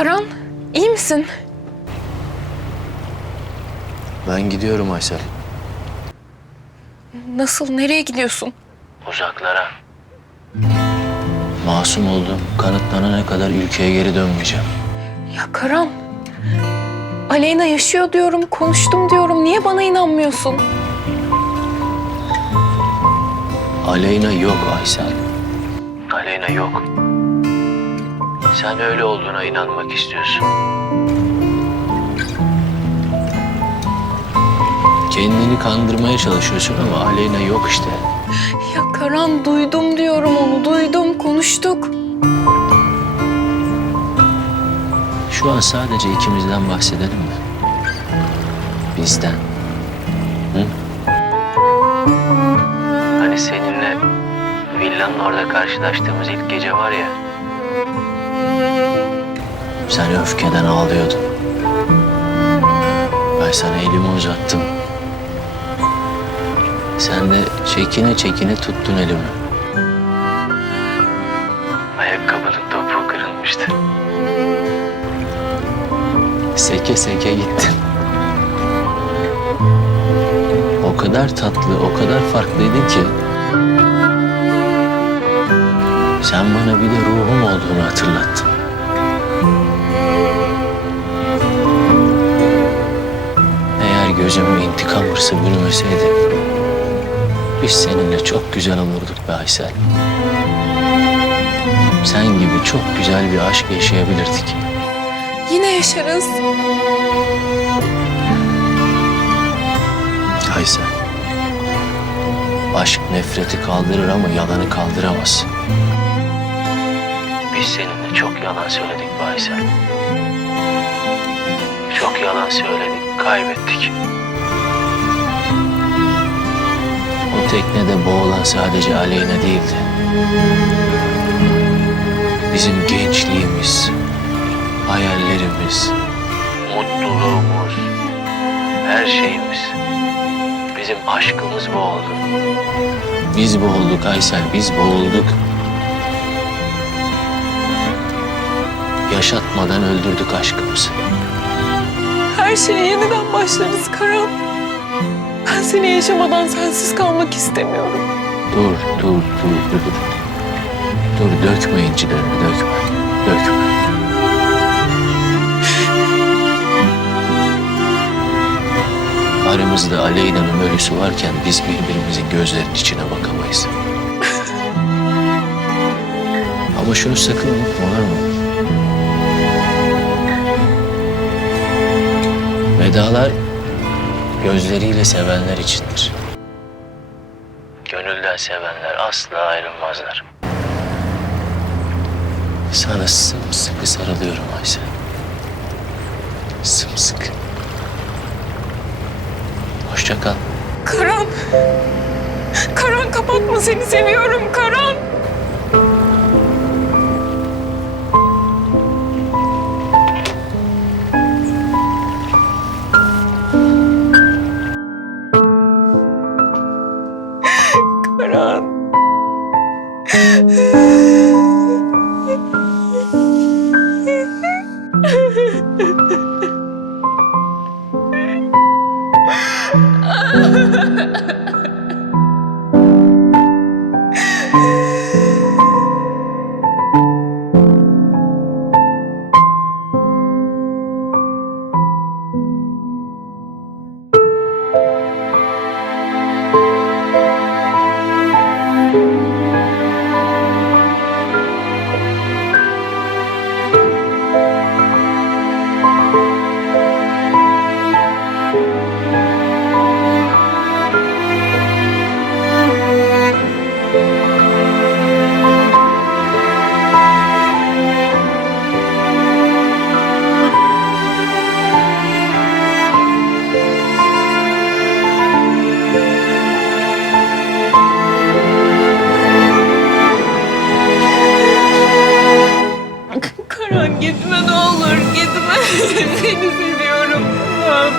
Karan, iyi misin? Ben gidiyorum Aysel. Nasıl, nereye gidiyorsun? Uzaklara. Masum olduğum kanıtlanana kadar ülkeye geri dönmeyeceğim. Ya Karan, Aleyna yaşıyor diyorum, konuştum diyorum. Niye bana inanmıyorsun? Aleyna yok Aysel. Aleyna yok. Sen öyle olduğuna inanmak istiyorsun. Kendini kandırmaya çalışıyorsun ama Aleyna yok işte. Ya Karan, duydum diyorum onu, duydum, konuştuk. Şu an sadece ikimizden bahsedelim mi? Bizden. Hı? Hani seninle villanın orada karşılaştığımız ilk gece var ya. Sen öfkeden ağlıyordun. Ben sana elimi uzattım. Sen de çekine çekine tuttun elimi. Ayakkabının topuğu kırılmıştı. Seke seke gittin. O kadar tatlı, o kadar farklıydın ki. Sen bana bir de ruhum olduğunu hatırlattın. Eğer gözüme intikam hırsı bürümeseydi... ...biz seninle çok güzel olurduk be Aysel. Sen gibi çok güzel bir aşk yaşayabilirdik. Yine yaşarız. Aysel. Aşk nefreti kaldırır ama yalanı kaldıramaz. Biz seninle çok yalan söyledik be Aysel. Çok yalan söyledik, kaybettik. O teknede boğulan sadece Aleyna değildi. Bizim gençliğimiz, hayallerimiz, mutluluğumuz, her şeyimiz. Bizim aşkımız boğuldu. Biz boğulduk Aysel, biz boğulduk. Yaşatmadan öldürdük aşkımızı. Her şeye yeniden başlarız Karan. Ben seni yaşamadan sensiz kalmak istemiyorum. Dur, dur, dur, dur. Dur, dökme incilerini, dökme. Dökme. Aramızda Aleyna'nın ölüsü varken biz birbirimizin gözlerinin içine bakamayız. Ama şunu sakın unutma olur mu? Vedalar gözleriyle sevenler içindir. Gönülden sevenler asla ayrılmazlar. Sana sımsıkı sarılıyorum Aysel. Sımsıkı. Hoşça kal. Karan. Karan kapatma seni seviyorum. Karan. Gitme ne olur gitme. Seni seviyorum. Tamam.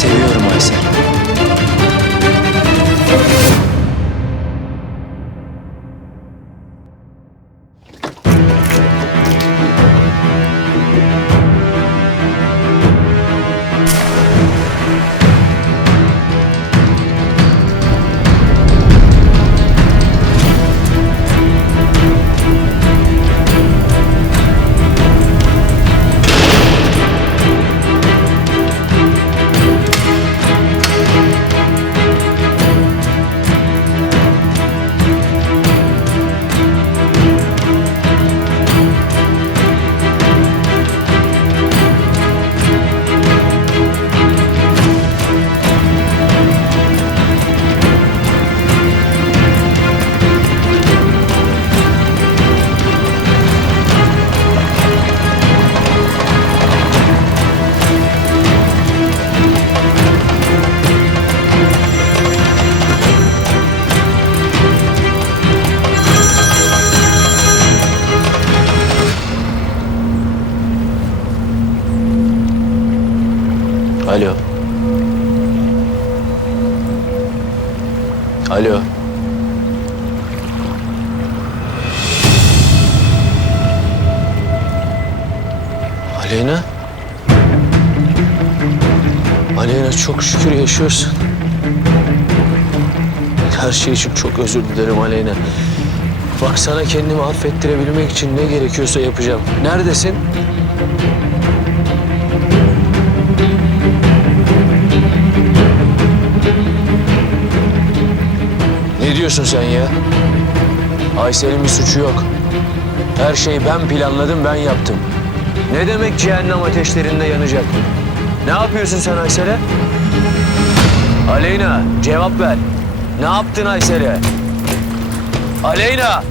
seviyorum. Alo. Alo. Aleyna. Aleyna çok şükür yaşıyorsun. Her şey için çok özür dilerim Aleyna. Bak sana kendimi affettirebilmek için ne gerekiyorsa yapacağım. Neredesin? Diyorsun sen ya? Aysel'in bir suçu yok. Her şeyi ben planladım, ben yaptım. Ne demek cehennem ateşlerinde yanacak? Ne yapıyorsun sen Aysel'e? Aleyna, cevap ver. Ne yaptın Aysel'e? Aleyna!